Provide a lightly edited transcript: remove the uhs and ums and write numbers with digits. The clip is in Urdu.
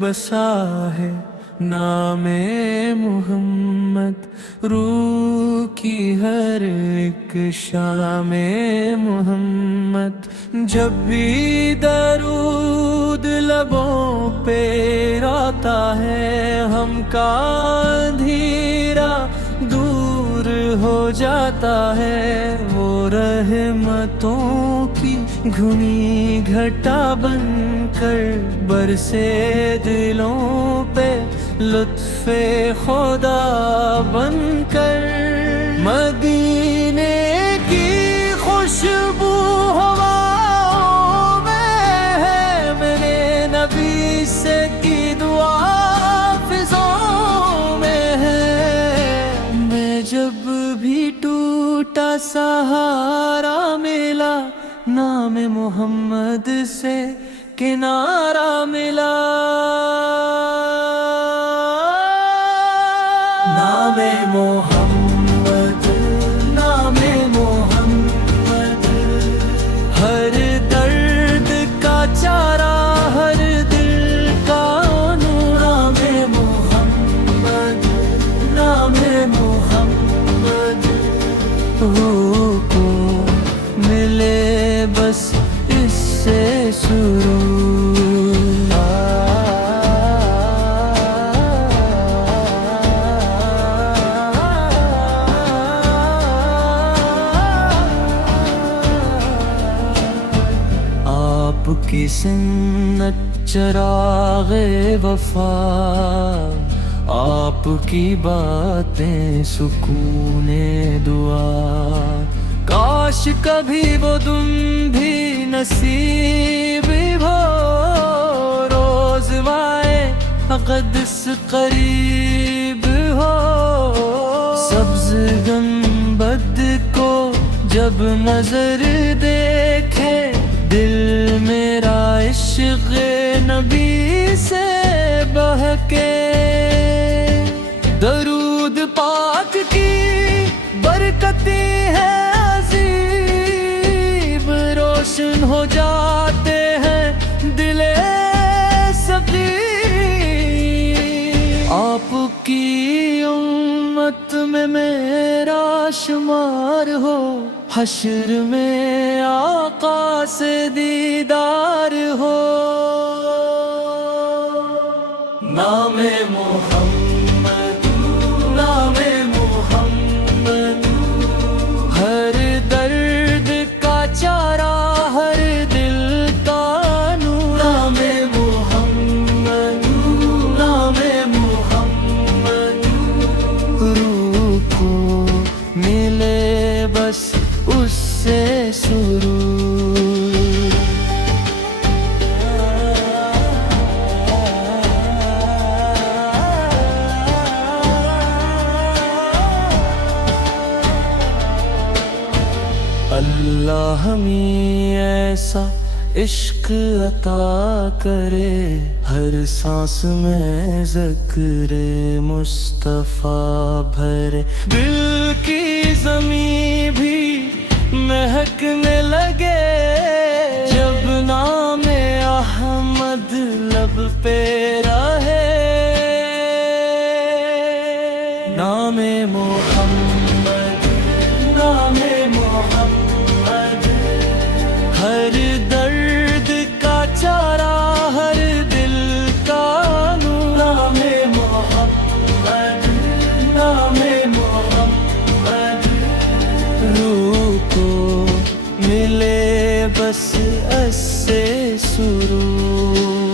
بسا ہے نام محمد، روح کی ہر ایک شام محمد۔ جب بھی درود لبوں پہ آتا ہے، ہم کا اندھیرا دور ہو جاتا ہے۔ وہ رحمتوں کی گھنی گھٹا بن کر برسے دلوں پہ، لطف خدا بن کر۔ مدینے کی خوشبو ہواؤں میں ہے، میرے نبی سے کی دعا فضاؤں میں ہے۔ میں جب بھی ٹوٹا سہارا ملا، نام محمد سے کنارہ ملا۔ نام محمد، نام محمد، ہر درد کا چارہ، ہر دل کا نور۔ نام محمد، نام محمد، روح کو ملے بس اس سے سرور۔ آپ کی سنت چراغ وفا، آپ کی باتیں سکون دعا۔ کاش کبھی وہ دن بھی نصیب ہو، روز وائے قدس قریب ہو۔ سبز گنبد کو جب نظر دیکھے، دل میرا عشق نبی سے بہکے۔ درود پاک کی برکتیں ہیں عجیب، روشن ہو جاتے ہیں دل سقیم۔ آپ کی امت میں میرا شمار ہو، حشر میں آقا سے دیدار ہو۔ نام محمد، نام محمد، ہر درد کا چارہ، ہر دل کا نور۔ نام محمد، نام محمد، روح کو ملے بس اس سے سرور۔ اللہ ہمیں ایسا عشق عطا کرے، ہر سانس میں ذکر مصطفیٰ بھرے۔ دل کی زمین بھی مہکنے لگے، جب نام احمد لب پہ رہے۔ نام محمد، نام محمد، ہر درد کا چارہ، ہر دل کا نور۔ نام محمد، نام محمد، روح کو ملے بس اس سے سرور۔